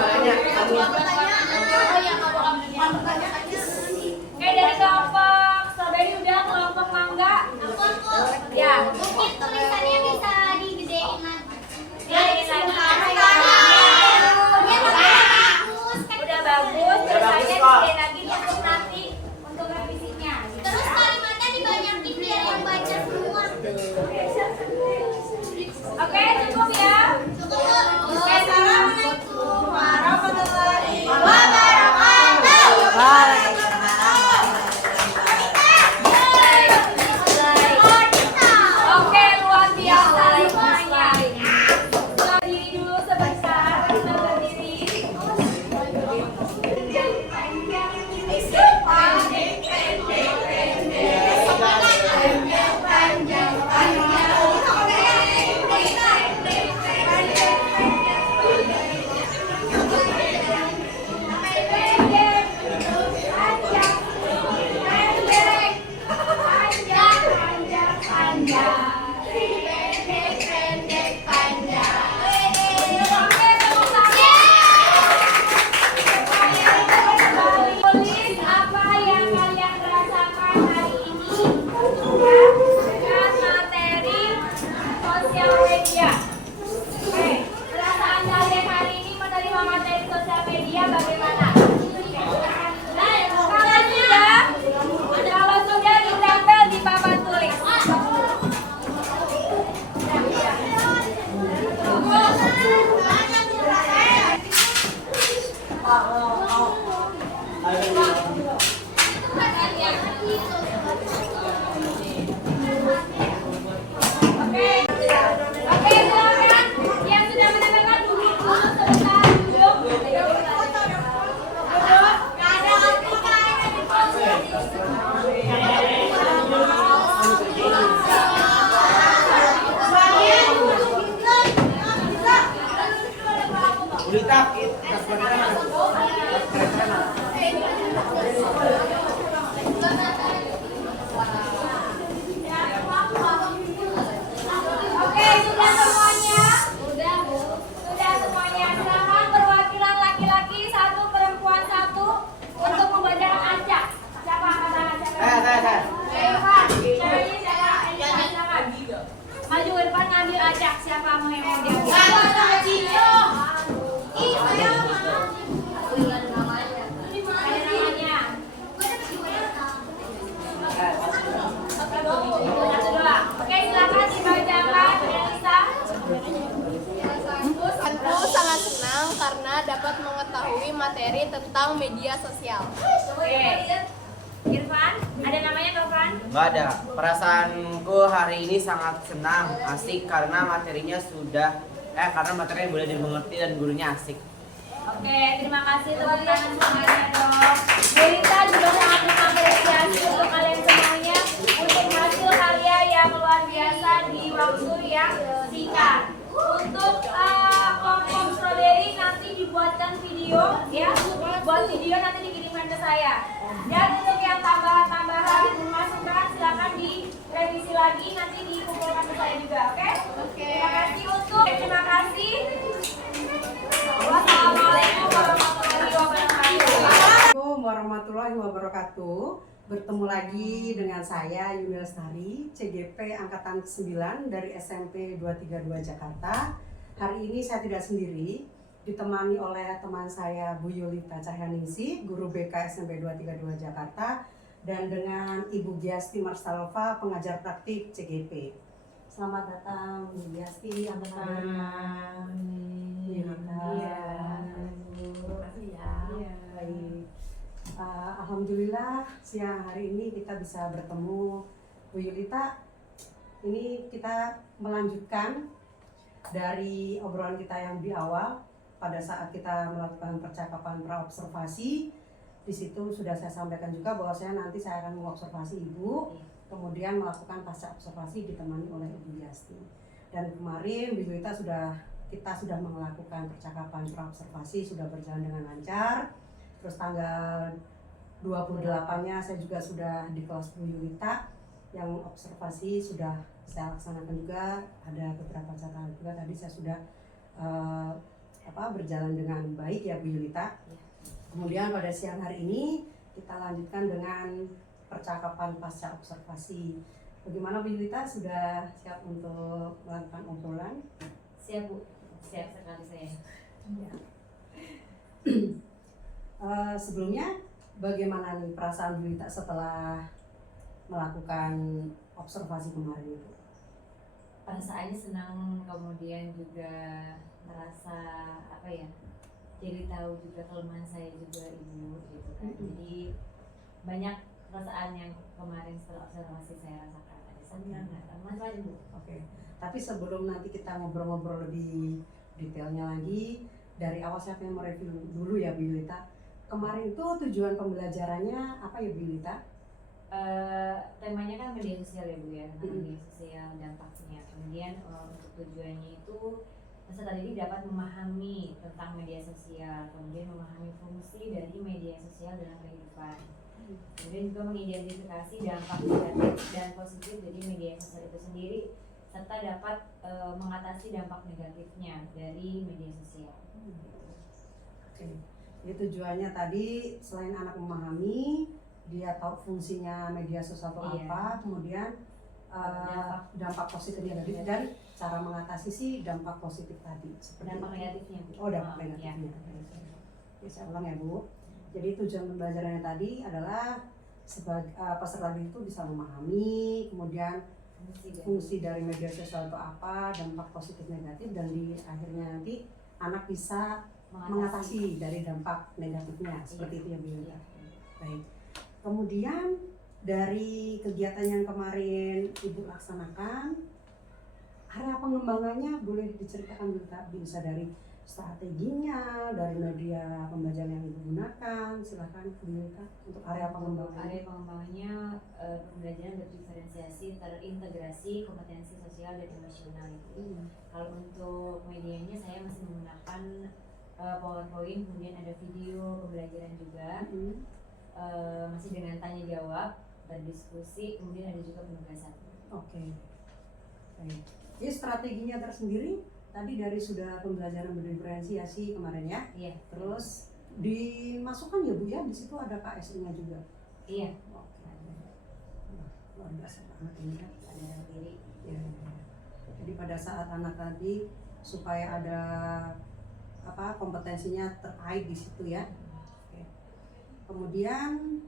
Oke, dari kelompok strawberry udah, kelompok mangga. Ya. Mungkin tulisannya bisa digedein lagi. Ya, ini lagi. Udah bagus, tulisannya digedein lagi untuk nanti untuk revisinya. Terus kalimatnya dibanyakin biar yang baca semua. Oke, cukup ya. Oke, assalamualaikum warahmatullahi wabarakatuh. Oke, luar biasa semuanya. Berdiri dulu sebentar, kita berdiri. Tulis apa yang kalian rasakan hari ini dengan materi sosial media. Oke, perasaan kalian hari ini menerima materi sosial media bagaimana? Kalau sudah ditempel di papan tulis. Oke, silakan yang sudah menempelkan duduk dulu sebentar, duduk. Oke, sudah semuanya? Sudah semuanya. Silakan perwakilan laki-laki satu, perempuan satu untuk membacakan acak. Siapa angkat tangan? Saya. Irfan. Ceweknya siapa? Silakan. Maju Irfan ngambil acak. Siapa mau yang mau diambil? Ada namanya. Oke, silakan dibacakan, Elisa. Aku sangat senang karena dapat mengetahui materi tentang media sosial. Oke. Irfan, ada namanya Irfan? Nggak ada. Perasaanku hari ini sangat senang, asik karena materinya boleh dimengerti dan gurunya asik. Oke, terima kasih tepuk tangan semuanya dong. Bu Rita juga sangat mengapresiasi untuk kalian semuanya untuk hasil karya yang luar biasa di waktu yang singkat. Untuk kelompok strawberry nanti dibuatkan video ya, buat video nanti dikirimkan ke saya. Dan untuk yang tambahan masukan silakan direvisi lagi nanti dikumpulkan ke saya juga, oke? Terima kasih terima kasih. Wassalamualaikum warahmatullahi wabarakatuh. Assalamualaikum warahmatullahi wabarakatuh. Bertemu lagi dengan saya Yuni Lestari, CGP Angkatan 9 dari SMP 232 Jakarta. Hari ini saya tidak sendiri, ditemani oleh teman saya Bu Yulita Cahyaningsih, Guru BK SMP 232 Jakarta, dan dengan Ibu Giasti Marsalova, pengajar praktik CGP. Selamat datang Bu Giasti, apa kabarnya? Baik. Alhamdulillah siang hari ini kita bisa bertemu Bu Yulita. Ini kita melanjutkan dari obrolan kita yang di awal pada saat kita melakukan percakapan praobservasi. Di situ sudah saya sampaikan juga bahwa nanti saya akan mengobservasi Ibu, kemudian melakukan pasca observasi ditemani oleh Ibu Giasti. Dan kemarin Bu Yulita kita sudah melakukan percakapan praobservasi, sudah berjalan dengan lancar. Terus tanggal 28-nya saya juga sudah di kelas Bu Yulita yang observasi sudah saya laksanakan juga, ada beberapa catatan juga tadi saya sudah berjalan dengan baik ya Bu Yulita. Kemudian pada siang hari ini kita lanjutkan dengan percakapan pasca observasi. Bagaimana Bu Yulita, sudah siap untuk melakukan obrolan? Siap Bu, siap sekali saya. Ya. Sebelumnya bagaimana nih perasaan Bu Yulita setelah melakukan observasi kemarin itu? Perasaannya senang, kemudian juga merasa jadi tahu juga kelemahan saya juga Ibu gitu kan. Jadi banyak perasaan yang kemarin setelah observasi saya rasakan, ada senang, ada macam-macam Bu. Oke. Tapi sebelum nanti kita ngobrol-ngobrol lebih detailnya lagi, dari awal saya pengen mereview dulu ya Bu Yulita. Kemarin itu tujuan pembelajarannya apa ya Bu Yulita? Temanya kan media sosial ya Bu ya, media sosial dampaknya. Kemudian untuk tujuannya itu peserta didik dapat memahami tentang media sosial, kemudian memahami fungsi dari media sosial dalam kehidupan. Kemudian juga mengidentifikasi dampak negatif dan positif dari media sosial itu sendiri, serta dapat mengatasi dampak negatifnya dari media sosial. Oke. Jadi tujuannya tadi selain anak memahami, dia tahu fungsinya media sosial itu apa, kemudian dampak positif negatif dan cara mengatasi sih dampak positif tadi. Dampak negatifnya. Oh, dampak negatifnya. Oke, saya ulang ya Bu. Jadi tujuan pembelajarannya tadi adalah sebagai peserta didik itu bisa memahami, kemudian fungsi dari media sosial itu apa, dampak positif negatif, dan di akhirnya nanti anak bisa mengatasi dari dampak negatifnya. Seperti itu ya Bu Yulita. Baik. Kemudian dari kegiatan yang kemarin Ibu laksanakan, area pengembangannya boleh diceritakan dulu Kak, bisa dari strateginya, dari media pembelajaran yang Ibu gunakan, silakan Bu Yulita untuk area pengembangan. Area pengembangannya pembelajaran berdiferensiasi, terintegrasi kompetensi sosial dan emosional itu. Kalau untuk medianya saya masih menggunakan PowerPoint, kemudian ada video pembelajaran juga. Masih dengan tanya jawab, berdiskusi, kemudian ada juga penugasan. Oke. Baik. Jadi strateginya tersendiri tadi dari sudah pembelajaran berdiferensiasi kemarin ya. Iya. Terus dimasukkan ya Bu ya, di situ ada KSI-nya juga. Iya. Oke. Luar biasa banget ini kan. Ada diri. Ya. Jadi pada saat anak tadi supaya ada kompetensinya terkait di situ ya. Oke. Kemudian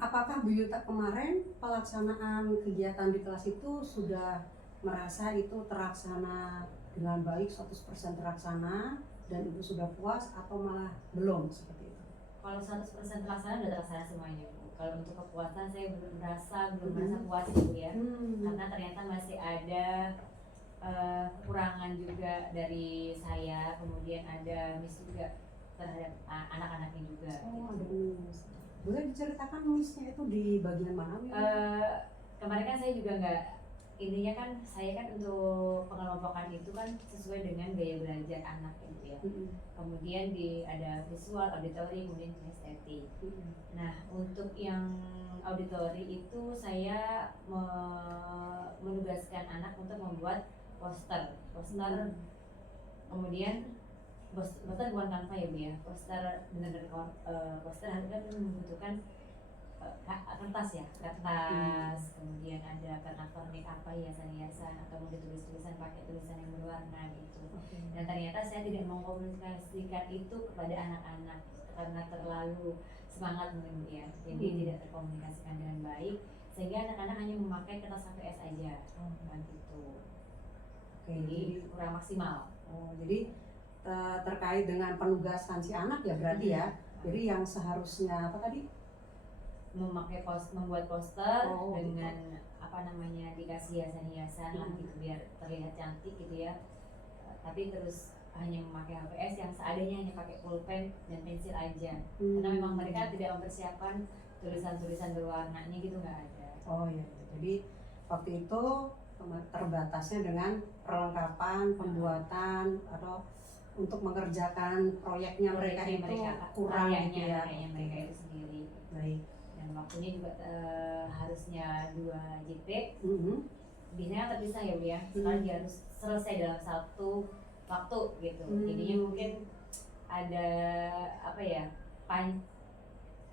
apakah Bu Yulita kemarin pelaksanaan kegiatan di kelas itu sudah merasa itu terlaksana dengan baik, 100% terlaksana dan Ibu sudah puas atau malah belum seperti itu? Kalau 100% terlaksana sudah terlaksana semuanya Bu. Kalau untuk kepuasan saya belum merasa puas Bu ya. Karena ternyata masih ada kekurangan juga dari saya, kemudian ada miss juga terhadap anak-anaknya juga. Oh, ada miss. Boleh diceritakan missnya itu di bagian mana? Kemarin kan saya juga nggak, intinya kan saya kan untuk pengelompokan itu kan sesuai dengan gaya belajar anak gitu ya. Kemudian ada visual, auditori, kemudian kinestetik. Nah untuk yang auditori itu saya menugaskan anak untuk membuat poster. Kemudian poster bukan tanpa ya Bu ya, poster benar-benar poster kan membutuhkan kertas, kemudian ada pernak-pernik hiasan-hiasan atau mau ditulis-tulisan pakai tulisan yang berwarna gitu. Dan ternyata saya tidak mengkomunikasikan itu kepada anak-anak karena terlalu semangat mungkin ya, jadi tidak terkomunikasikan dengan baik sehingga anak-anak hanya memakai kertas HVS aja gitu. Jadi kurang maksimal. Jadi terkait dengan penugasan si anak ya berarti ya. Jadi yang seharusnya apa tadi? Membuat poster dengan dikasih hiasan-hiasan lah gitu biar terlihat cantik gitu ya. Tapi terus hanya memakai HVS yang seadanya, hanya pakai pulpen dan pensil aja. Karena memang mereka tidak mempersiapkan tulisan-tulisan berwarnanya gitu, nggak ada. Oh iya. Jadi waktu itu terbatasnya dengan perlengkapan pembuatan atau untuk mengerjakan proyeknya mereka itu kurang gitu ya. Mereka itu sendiri. Baik. dan waktunya juga harusnya 2 JP. Biasanya terpisah ya Bu ya. Sekarang dia harus selesai dalam satu waktu gitu. Jadinya mungkin ada apa ya?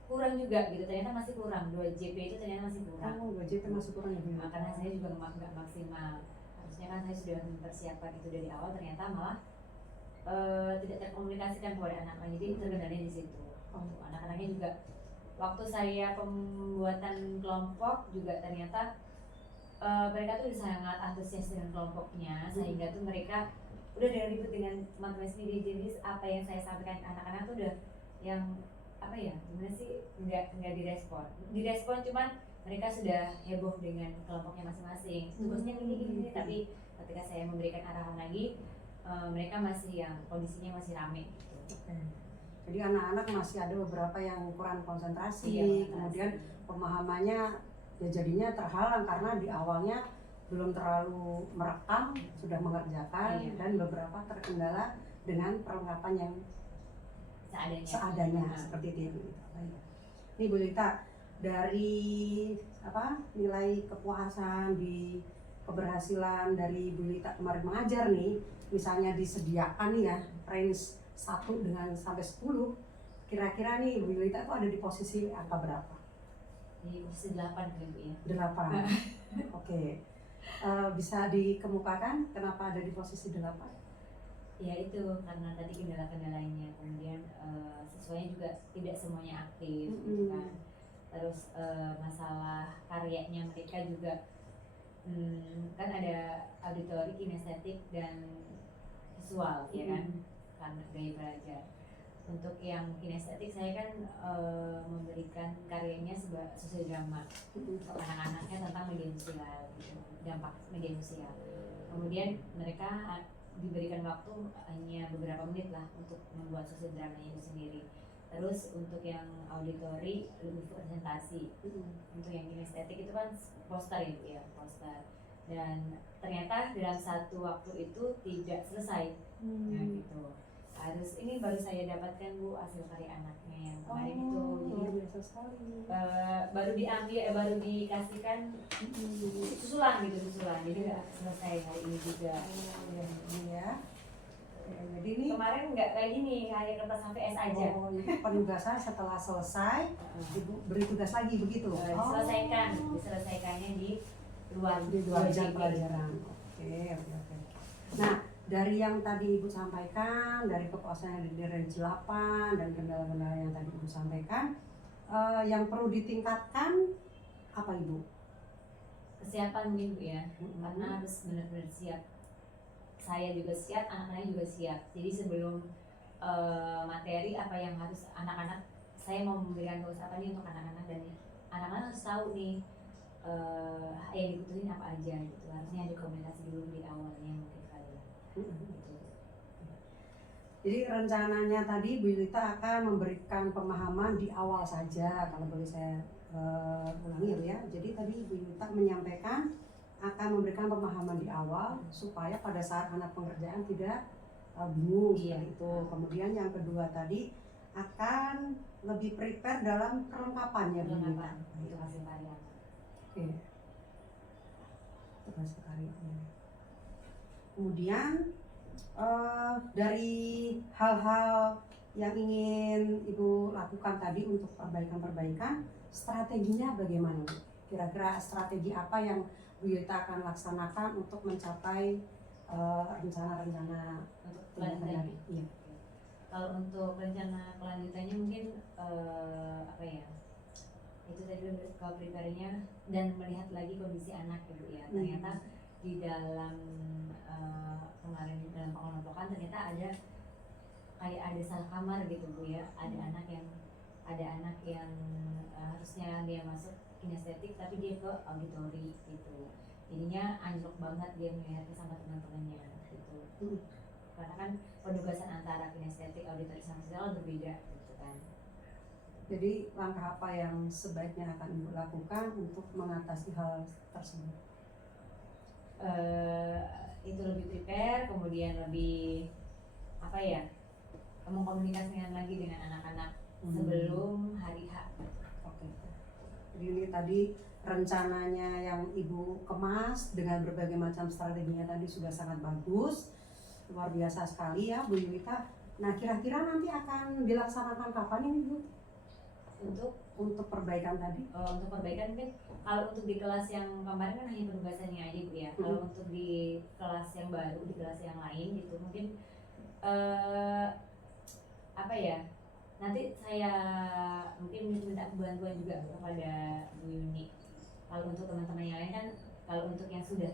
Kurang juga gitu, ternyata masih kurang 2 JP itu ternyata masih kurang. 2 JP masih kurang ya Bu? Karena saya juga nggak maksimal. Harusnya kan saya sudah mempersiapkan itu dari awal, ternyata malah tidak terkomunikasikan kepada anak-anak, jadi terkendalanya di situ. Anak-anaknya juga waktu saya pembuatan kelompok juga ternyata mereka tuh sangat antusias dengan kelompoknya, sehingga tuh mereka udah ada ribut dengan teman-teman sendiri. Jadi apa yang saya sampaikan ke anak-anak tuh udah yang apa ya, gimana sih, nggak direspon cuman mereka sudah heboh dengan kelompoknya masing-masing. Tugasnya gini, tapi ketika saya memberikan arahan lagi, mereka masih yang kondisinya masih rame gitu. Jadi anak-anak masih ada beberapa yang kurang konsentrasi, kemudian pemahamannya ya jadinya terhalang karena di awalnya belum terlalu merekam, sudah mengerjakan, dan beberapa terkendala dengan perlengkapan yang seadanya seperti itu. Ini Bu Lita, dari nilai kepuasan di keberhasilan dari Bu Lita kemarin mengajar nih, misalnya disediakan nih ya range 1 dengan sampai 10, kira-kira nih Bu Lita tuh ada di posisi angka berapa? Di posisi 8 kan Bu ya? 8. Oke. Bisa dikemukakan kenapa ada di posisi 8? Ya itu karena tadi kendala-kendalanya, kemudian siswanya juga tidak semuanya aktif gitu kan. Terus masalah karyanya mereka juga kan ada auditori, kinestetik, dan visual ya kan, karena gaya belajar. Untuk yang kinestetik saya kan memberikan karyanya sesuai drama untuk anak-anaknya tentang media sosial gitu, dampak media sosial. Kemudian mereka diberikan waktu hanya beberapa menit lah untuk membuat sosial dramanya itu sendiri. Terus untuk yang auditori lebih presentasi. Untuk yang kinestetik itu kan poster ya, poster. Dan ternyata dalam satu waktu itu tidak selesai. Nah gitu. Harus ini baru saya dapatkan Bu hasil karya anaknya yang kemarin itu. Jadi biasa sekali. Baru diambil, baru dikasihkan susulan. Jadi nggak selesai hari ini juga. Iya. Jadi ini kemarin nggak kayak gini, hanya kertas sampai S aja. Penugasan setelah selesai, Ibu beri tugas lagi begitu. Diselesaikannya di luar jam pelajaran. Oke. Nah, dari yang tadi Ibu sampaikan, dari kepuasan yang di range 8 dan kendala-kendala yang tadi Ibu sampaikan, yang perlu ditingkatkan apa Ibu? Kesiapan mungkin Bu ya, karena harus benar-benar siap. Saya juga siap, anak-anak juga siap. Jadi sebelum materi apa yang harus anak-anak, saya mau memberikan tugas apa nih untuk anak-anak, dan anak-anak harus tahu nih yang dibutuhin apa aja gitu. Harusnya ada komunikasi dulu di awalnya mungkin kali ya. Jadi rencananya tadi Bu Lita akan memberikan pemahaman di awal saja, kalau boleh saya ulangi ya. Jadi tadi Bu Lita menyampaikan akan memberikan pemahaman di awal supaya pada saat anak pengerjaan tidak bingung seperti itu. Kemudian yang kedua tadi akan lebih prepare dalam perlengkapannya Bu Lita. Itu hasil karya. Oke. Itu hasil karyanya. Kemudian dari hal-hal yang ingin Ibu lakukan tadi untuk perbaikan-perbaikan, strateginya bagaimana Bu? Kira-kira strategi apa yang Bu Lita akan laksanakan untuk mencapai rencana-rencana untuk kelanjutannya? Iya. Kalau untuk rencana kelanjutannya mungkin apa ya? Itu tadi kalau prepare-nya dan melihat lagi kondisi anak gitu ya. Ternyata di dalam kemarin dalam pengelompokan ternyata ada kayak ada salah kamar gitu Bu ya. Ada anak yang harusnya dia masuk kinestetik tapi dia ke auditori gitu. Jadinya anjlok banget dia melihatnya sama teman-temannya gitu. Karena kan penugasan antara kinestetik, auditori sama sosial berbeda gitu kan. Jadi langkah apa yang sebaiknya akan Ibu lakukan untuk mengatasi hal tersebut? Itu lebih prepare, kemudian lebih apa ya, mengkomunikasikan lagi dengan anak-anak sebelum hari H. Oke. Ini tadi rencananya yang Ibu kemas dengan berbagai macam strateginya tadi sudah sangat bagus, luar biasa sekali ya Bu Yulita. Nah kira-kira nanti akan dilaksanakan kapan ini Bu? Untuk perbaikan tadi? Untuk perbaikan kan kalau untuk di kelas yang kemarin kan hanya penugasannya aja Bu ya. Kalau untuk di kelas yang baru, di kelas yang lain gitu mungkin apa ya? Nanti saya mungkin minta bantuan juga kepada Bu Yuni. Kalau untuk teman-teman yang lain kan, kalau untuk yang sudah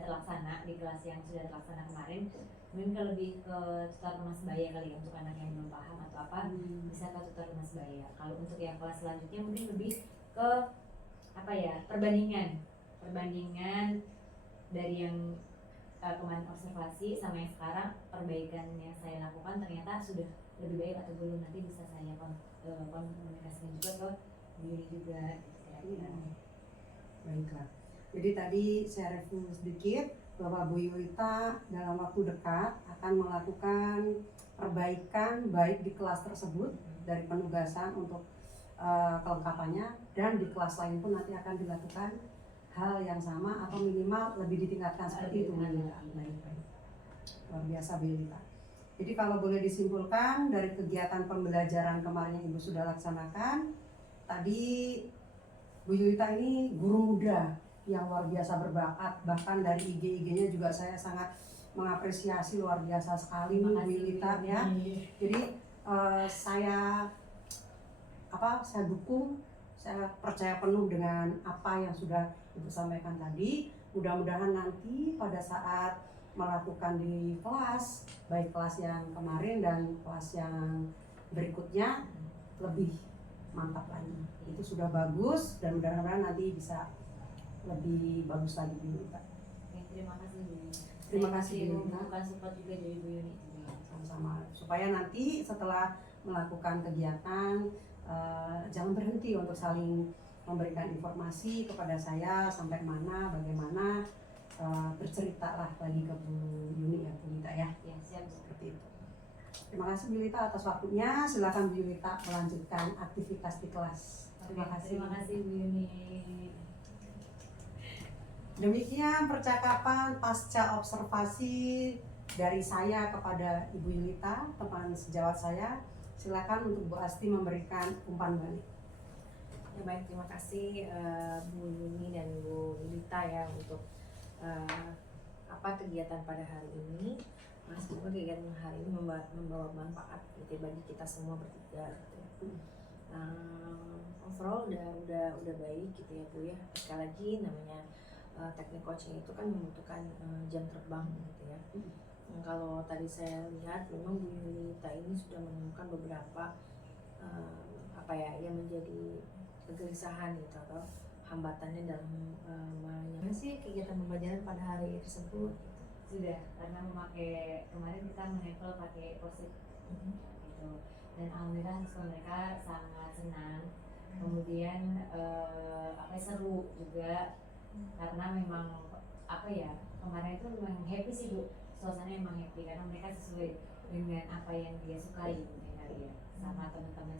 terlaksana di kelas yang sudah terlaksana kemarin, mungkin lebih ke tutor lunas baya kali ya, untuk anak yang belum paham atau apa bisa ke tutor lunas baya. Kalau untuk yang kelas selanjutnya mungkin lebih ke apa ya, perbandingan dari yang kemarin observasi sama yang sekarang, perbaikan yang saya lakukan ternyata sudah lebih baik atau belum, nanti bisa saya komunikasikan juga ke Bu Yuni juga kira-kira. Baiklah. Jadi tadi saya review sedikit bahwa Bu Yulita dalam waktu dekat akan melakukan perbaikan baik di kelas tersebut dari penugasan untuk kelengkapannya, dan di kelas lain pun nanti akan dilakukan hal yang sama atau minimal lebih ditingkatkan seperti itu. Baik. Luar biasa Bu Yulita. Jadi kalau boleh disimpulkan dari kegiatan pembelajaran kemarin yang Ibu sudah laksanakan, tadi Bu Yulita ini guru muda yang luar biasa berbakat, bahkan dari IG-nya juga saya sangat mengapresiasi, luar biasa sekali Bu Yulita ya. Jadi saya dukung, saya percaya penuh dengan apa yang sudah Ibu sampaikan tadi. Mudah-mudahan nanti pada saat melakukan di kelas, baik kelas yang kemarin dan kelas yang berikutnya lebih mantap lagi. Itu sudah bagus dan mudah-mudahan nanti bisa lebih bagus lagi Bu Yulita. Terima kasih Bu Yuni. Terima kasih Bu Yuni. Membutuhkan support juga dari Bu Yuni. Sama-sama. Supaya nanti setelah melakukan kegiatan jangan berhenti untuk saling memberikan informasi kepada saya sampai mana, bagaimana, berceritalah lagi ke Bu Yuni ya Bu Yulita ya. Ya, siap seperti itu. Terima kasih Bu Yulita atas waktunya. Silakan Bu Yulita melanjutkan aktivitas di kelas. Terima kasih. Terima kasih Bu Yuni. Demikian percakapan pasca observasi dari saya kepada Ibu Yulita, teman sejawat saya. Silakan untuk Bu Asti memberikan umpan balik. Ya baik, terima kasih Bu Yuni dan Bu Yulita ya untuk kegiatan pada hari ini. Semoga kegiatan hari ini membawa manfaat gitu bagi kita semua bertiga gitu ya. Overall udah baik gitu ya Bu ya. Sekali lagi namanya teknik coaching itu kan membutuhkan jam terbang gitu ya. Kalau tadi saya lihat memang Bu Yulita ini sudah menemukan beberapa yang menjadi kegelisahan gitu atau hambatannya dalam menyampaikan kegiatan pembelajaran pada hari tersebut. Sudah, karena memakai kemarin kita menempel pakai post-it gitu, dan alhamdulillah siswa mereka sangat senang. Kemudian seru juga karena memang kemarin itu memang happy sih Bu, suasananya memang happy karena mereka sesuai dengan apa yang dia sukai kali ya, sama teman-teman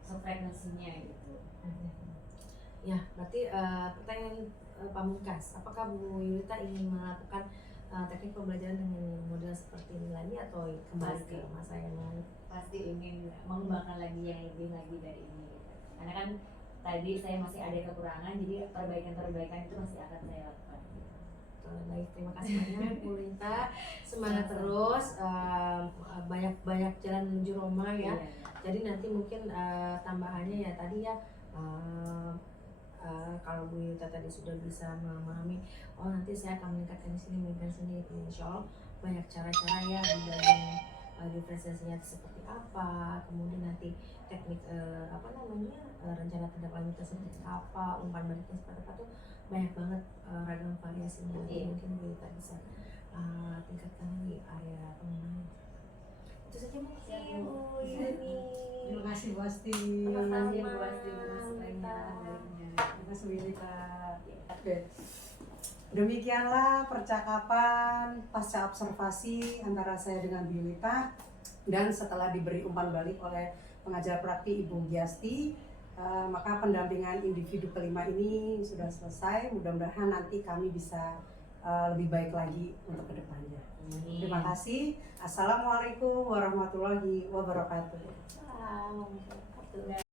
sefrekuensinya gitu. Ya, berarti pertanyaan pamungkas, apakah Bu Yulita ingin melakukan teknik pembelajaran dengan model seperti ini lagi atau kembali ke masa yang lalu? Pasti ingin mengembangkan lagi yang lebih lagi dari ini gitu. Karena kan tadi saya masih ada kekurangan, jadi perbaikan itu masih akan saya lakukan. Baik, terima kasih banyak Bu Yulita, semangat terus, banyak jalan menuju Roma ya. Jadi nanti mungkin tambahannya ya tadi ya, kalau Bu Yulita tadi sudah bisa memahami, nanti saya akan meningkatkan sini, insya Allah banyak cara-cara ya di bagian diferensiasinya seperti apa, kemudian nanti teknik rencana tindak lanjutnya seperti apa, umpan baliknya seperti apa, tuh banyak banget ragam variasinya. Mungkin Bu Yulita bisa tingkatkan di area pengembangan. Itu saja mungkin Bu Yuni. Terima kasih Bu Asti. Terima kasih Bu Asti, terima kasih banyak. Terima kasih Bu Yulita. Oke. Demikianlah percakapan pasca observasi antara saya dengan Bu Yulita, dan setelah diberi umpan balik oleh pengajar praktik Ibu Giasti, Maka pendampingan individu kelima ini sudah selesai. Mudah-mudahan nanti kami bisa lebih baik lagi untuk kedepannya. Terima kasih. Assalamualaikum warahmatullahi wabarakatuh. Waalaikumsalam.